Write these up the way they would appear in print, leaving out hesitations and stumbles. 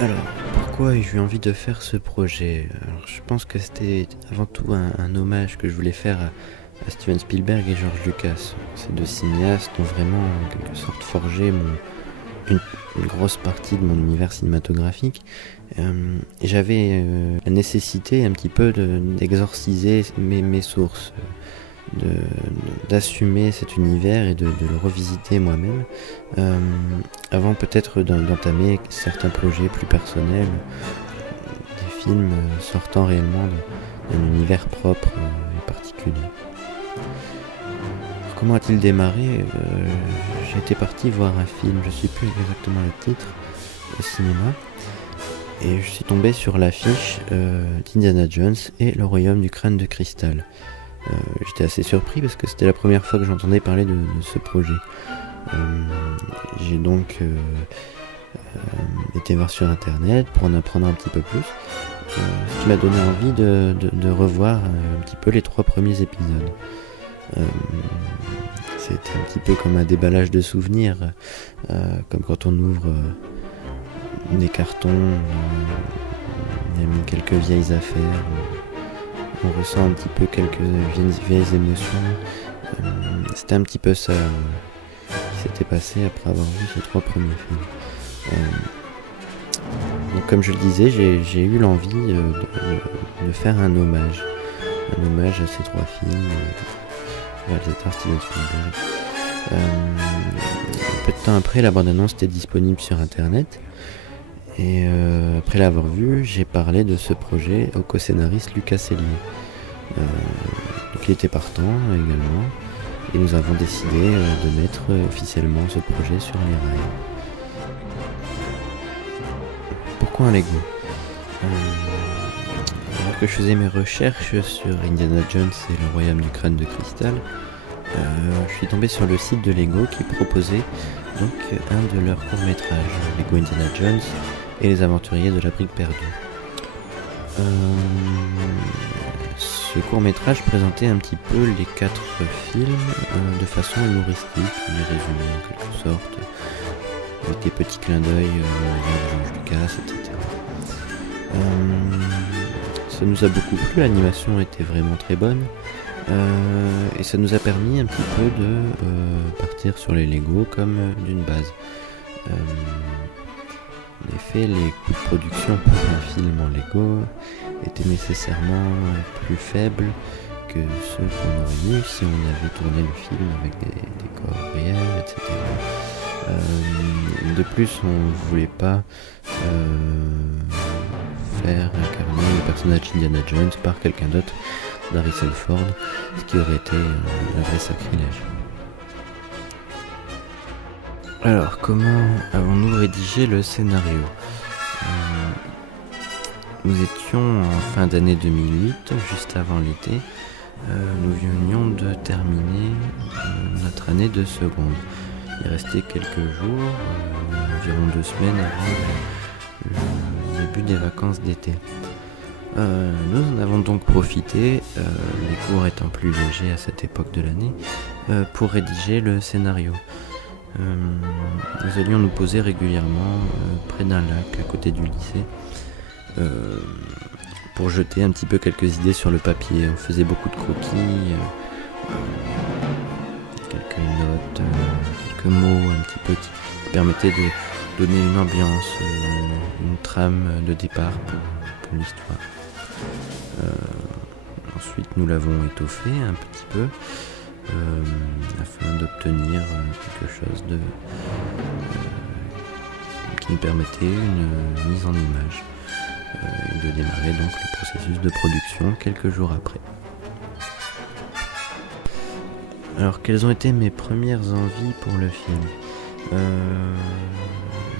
Alors, pourquoi ai-je eu envie de faire ce projet? Alors, je pense que c'était avant tout un hommage que je voulais faire à Steven Spielberg et George Lucas. Ces deux cinéastes ont vraiment, en quelque sorte, forgé une, une grosse partie de mon univers cinématographique. Et j'avais la nécessité un petit peu d'exorciser mes sources, d'assumer cet univers et de le revisiter moi-même, euh, avant peut-être d'entamer certains projets plus personnels, des films sortant réellement d'un univers propre et particulier. Alors, comment a-t-il démarré? J'étais parti voir un film, je ne sais plus exactement le titre, au cinéma, et je suis tombé sur l'affiche d'Indiana Jones et le royaume du crâne de cristal. J'étais assez surpris parce que c'était la première fois que j'entendais parler de ce projet. J'ai donc été voir sur internet pour en apprendre un petit peu plus, ce qui m'a donné envie de revoir un petit peu les 3 premiers épisodes. C'était un petit peu comme un déballage de souvenirs, comme quand on ouvre des cartons, il y a mis quelques vieilles affaires, on ressent un petit peu quelques vieilles émotions. C'était un petit peu ça qui s'était passé après avoir vu ces 3 premiers films. Donc comme je le disais, j'ai eu l'envie de faire un hommage à ces 3 films, réalisateur Steven Spielberg. Peu de temps après, la bande-annonce était disponible sur internet. Et après l'avoir vu, j'ai parlé de ce projet au co-scénariste Lucas Hellier. Donc il était partant également. Et nous avons décidé de mettre officiellement ce projet sur les rails. Pourquoi un Lego? Alors que je faisais mes recherches sur Indiana Jones et le royaume du crâne de cristal, je suis tombé sur le site de Lego qui proposait donc un de leurs courts-métrages, Lego Indiana Jones et les aventuriers de la brique perdue. Ce court-métrage présentait un petit peu les 4 films de façon humoristique, les résumés en quelque sorte, avec des petits clins d'œil à George Lucas, etc. Ça nous a beaucoup plu, l'animation était vraiment très bonne, et ça nous a permis un petit peu de partir sur les Lego comme d'une base. En effet, les coûts de production pour un film en Lego étaient nécessairement plus faibles que ceux qu'on aurait eu si on avait tourné le film avec des décors réels, etc. De plus, on ne voulait pas faire incarner le personnage d'Indiana Jones par quelqu'un d'autre d'Harrison Ford, ce qui aurait été un vrai sacrilège. Alors, comment avons-nous rédigé le scénario? Nous étions en fin d'année 2008, juste avant l'été. Nous venions de terminer notre année de seconde. Il restait quelques jours, environ 2 semaines avant le début des vacances d'été. Nous en avons donc profité, les cours étant plus légers à cette époque de l'année, pour rédiger le scénario. Nous allions nous poser régulièrement près d'un lac à côté du lycée pour jeter un petit peu quelques idées sur le papier. On faisait beaucoup de croquis, quelques notes, quelques mots un petit peu qui permettaient de donner une ambiance, une trame de départ pour l'histoire. Ensuite nous l'avons étoffé un petit peu afin d'obtenir quelque chose qui nous permettait une mise en image et de démarrer donc le processus de production quelques jours après. Alors quelles ont été mes premières envies pour le film?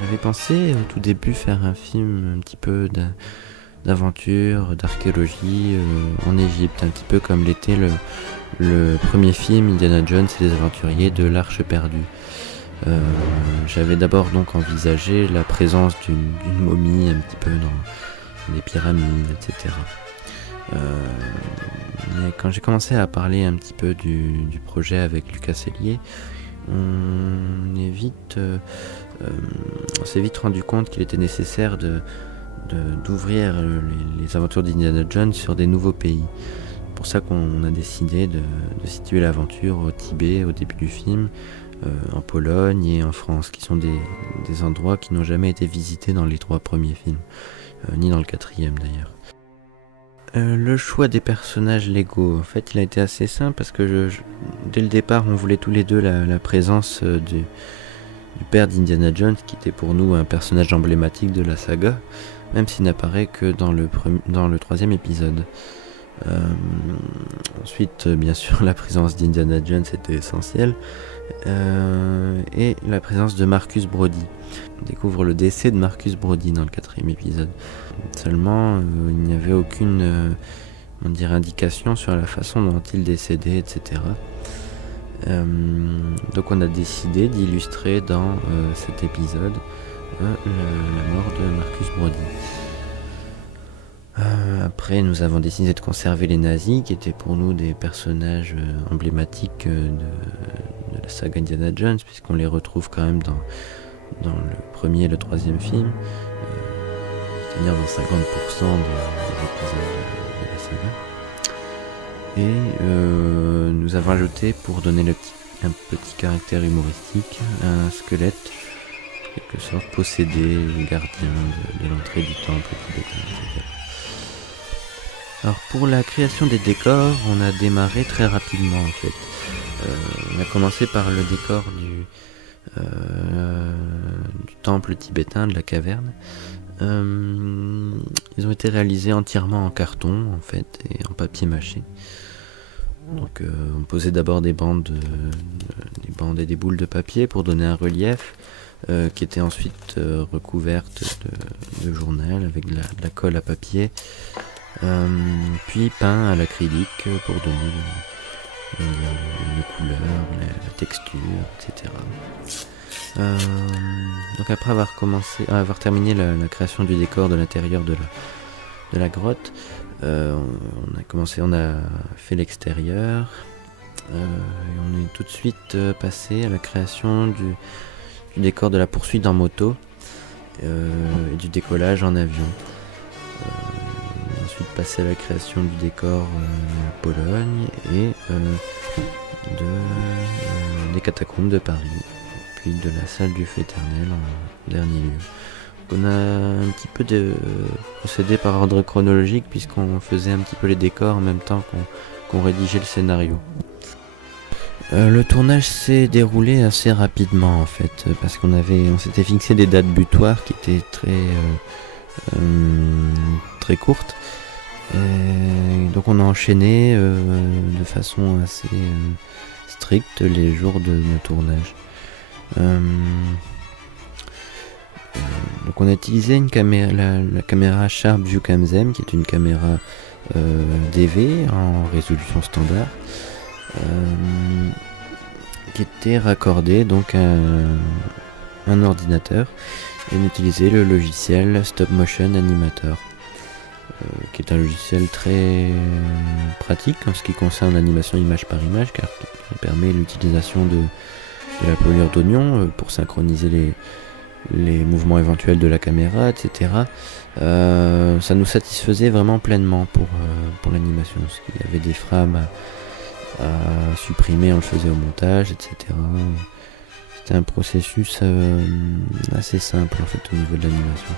J'avais pensé au tout début faire un film un petit peu d'aventure, d'archéologie en Égypte, un petit peu comme l'était le premier film Indiana Jones et les aventuriers de l'Arche perdue. J'avais d'abord donc envisagé la présence d'une momie un petit peu dans des pyramides, etc. Mais quand j'ai commencé à parler un petit peu du projet avec Lucas Hellier, on est vite On s'est vite rendu compte qu'il était nécessaire d'ouvrir les aventures d'Indiana Jones sur des nouveaux pays. C'est pour ça qu'on a décidé de situer l'aventure au Tibet au début du film, en Pologne et en France, qui sont des endroits qui n'ont jamais été visités dans les 3 premiers films, ni dans le 4e d'ailleurs. Le choix des personnages Lego, en fait, il a été assez simple parce que dès le départ, on voulait tous les deux la présence du père d'Indiana Jones, qui était pour nous un personnage emblématique de la saga, même s'il n'apparaît que dans le 3e épisode. Ensuite, bien sûr, la présence d'Indiana Jones était essentielle, et la présence de Marcus Brody. On découvre le décès de Marcus Brody dans le 4e épisode. Seulement, il n'y avait aucune indication sur la façon dont il décédait, etc. Donc on a décidé d'illustrer dans cet épisode la mort de Marcus Brody. Après, nous avons décidé de conserver les nazis, qui étaient pour nous des personnages emblématiques de la saga Indiana Jones, puisqu'on les retrouve quand même dans le 1er et le 3e film, c'est-à-dire dans 50% des épisodes de la saga. Et nous avons ajouté, pour donner un petit caractère humoristique, un squelette, en quelque sorte possédé, gardien de l'entrée du temple tibétain, etc. Alors pour la création des décors, on a démarré très rapidement en fait. On a commencé par le décor du temple tibétain, de la caverne. Ils ont été réalisés entièrement en carton en fait et en papier mâché. Donc on posait d'abord des bandes et des boules de papier pour donner un relief, qui était ensuite recouverte de journal avec de la colle à papier. Puis peint à l'acrylique pour donner les couleurs, la texture, etc. Donc après avoir terminé la création du décor de l'intérieur de la grotte, on a fait l'extérieur, et on est tout de suite passé à la création du décor de la poursuite en moto et du décollage en avion. Ensuite passé à la création du décor de Pologne et des catacombes de Paris, puis de la salle du feu éternel en dernier lieu. Donc on a un petit peu procédé par ordre chronologique, puisqu'on faisait un petit peu les décors en même temps qu'on rédigeait le scénario. Le tournage s'est déroulé assez rapidement en fait, parce qu'on s'était fixé des dates butoirs qui étaient très courtes. Et donc on a enchaîné de façon assez stricte les jours de tournage. Donc on a utilisé la caméra Sharp View Cam Z, qui est une caméra DV en résolution standard, qui était raccordée donc à un ordinateur, et on utilisait le logiciel Stop Motion Animator, qui est un logiciel très pratique en ce qui concerne l'animation image par image, car il permet l'utilisation de la pelure d'oignon pour synchroniser les mouvements éventuels de la caméra, etc. Ça nous satisfaisait vraiment pleinement pour l'animation, parce qu'il y avait des frames à supprimer, on le faisait au montage, etc. C'était un processus assez simple en fait au niveau de l'animation.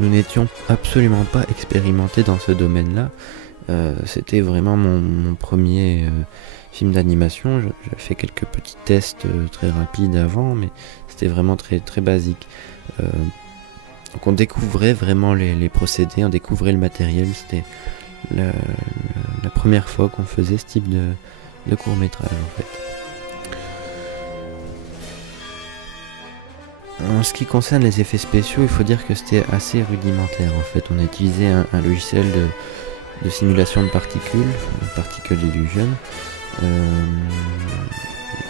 Nous n'étions absolument pas expérimentés dans ce domaine-là. C'était vraiment mon premier film d'animation. J'ai fait quelques petits tests très rapides avant, mais c'était vraiment très, très basique. Donc on découvrait vraiment les procédés, on découvrait le matériel. C'était la première fois qu'on faisait ce type de court-métrage en fait. En ce qui concerne les effets spéciaux, il faut dire que c'était assez rudimentaire en fait. On a utilisé un logiciel de simulation de particules Illusion,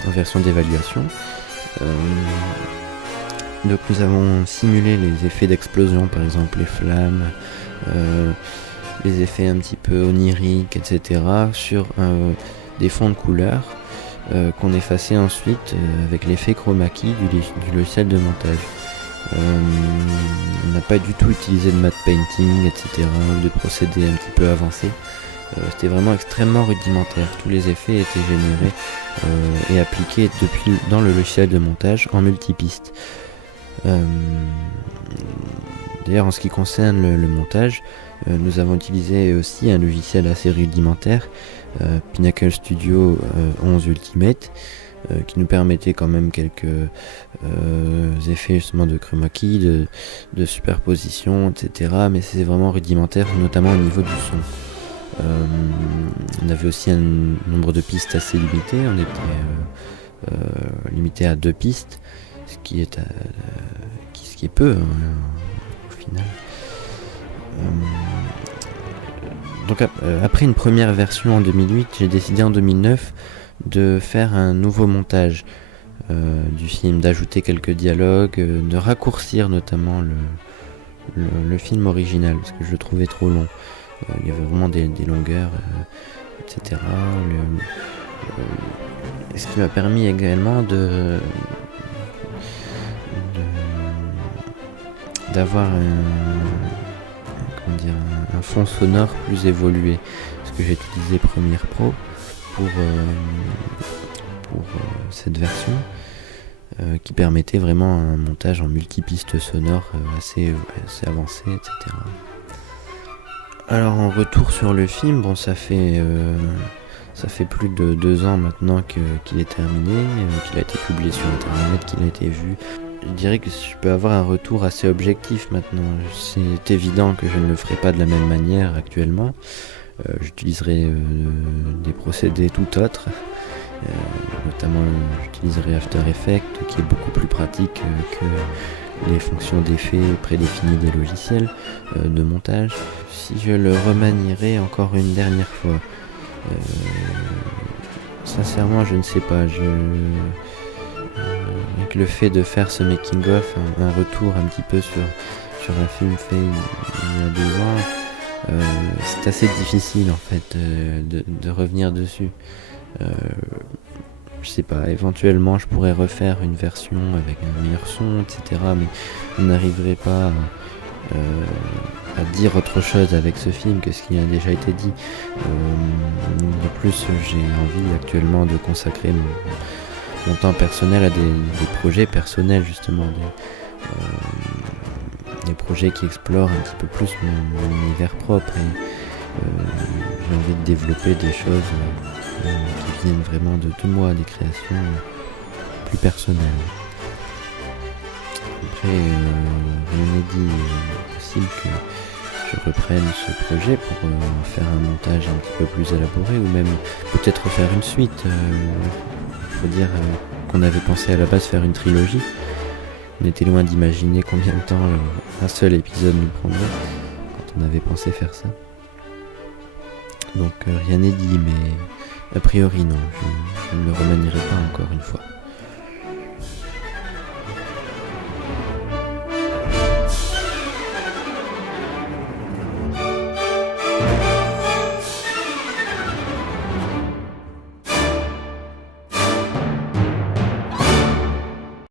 en version d'évaluation. Donc nous avons simulé les effets d'explosion, par exemple les flammes, les effets un petit peu oniriques, etc. sur des fonds de couleurs. qu'on effaçait ensuite avec l'effet chroma key du logiciel de montage. On n'a pas du tout utilisé de matte painting, etc., de procédés un petit peu avancés. C'était vraiment extrêmement rudimentaire. Tous les effets étaient générés et appliqués dans le logiciel de montage en multipiste. D'ailleurs, en ce qui concerne le montage, nous avons utilisé aussi un logiciel assez rudimentaire, Pinnacle Studio 11 Ultimate, qui nous permettait quand même quelques effets justement de chroma key, de superposition, etc. Mais c'est vraiment rudimentaire, notamment au niveau du son. On avait aussi un nombre de pistes assez limité, on était limité à 2 pistes, ce qui est peu au final. Donc après une première version en 2008, j'ai décidé en 2009 de faire un nouveau montage du film, d'ajouter quelques dialogues, de raccourcir notamment le film original parce que je le trouvais trop long. Il y avait vraiment des longueurs, etc. Ce qui m'a permis également d'avoir un fond sonore plus évolué, parce que j'ai utilisé Premiere Pro pour cette version qui permettait vraiment un montage en multipiste sonore assez avancé, etc. Alors en retour sur le film, bon ça fait plus de 2 ans maintenant qu'il est terminé, qu'il a été publié sur internet, qu'il a été vu. Je dirais que je peux avoir un retour assez objectif maintenant. C'est évident que je ne le ferai pas de la même manière actuellement. J'utiliserai des procédés tout autres. Notamment j'utiliserai After Effects qui est beaucoup plus pratique que les fonctions d'effet prédéfinies des logiciels de montage. Si je le remanierai encore une dernière fois, sincèrement je ne sais pas. Avec le fait de faire ce making of, un retour un petit peu sur un film fait il y a 2 ans, c'est assez difficile en fait de revenir dessus. Je sais pas, éventuellement je pourrais refaire une version avec un meilleur son, etc. Mais on n'arriverait pas à dire autre chose avec ce film que ce qui a déjà été dit. De plus, j'ai envie actuellement de consacrer mon temps personnel à des projets personnels justement, des projets qui explorent un petit peu plus mon univers propre et j'ai envie de développer des choses qui viennent vraiment de moi, des créations plus personnelles. Après, rien n'est dit, possible que je reprenne ce projet pour faire un montage un petit peu plus élaboré ou même peut-être faire une suite. Faut dire qu'on avait pensé à la base faire une trilogie. On était loin d'imaginer combien de temps un seul épisode nous prendrait quand on avait pensé faire ça. Donc rien n'est dit, mais a priori non, je ne le remanierai pas encore une fois.